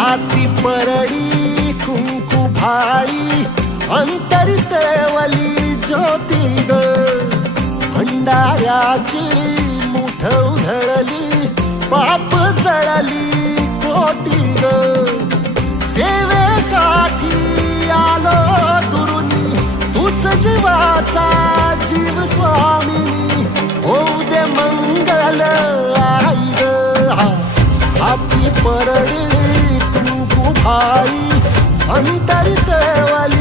हाती परडी कुंकू भाई अंतरितेवली ज्योती ग भंडाऱ्याची मुठ उधळली पाप जळली कोटी ग सेवेसाठी आलो दुरुनी तूच जीवाचा जीव स्वामिनी होऊ दे मंगल आई ग हाती परडी कुंकू भाई अंतरितेवली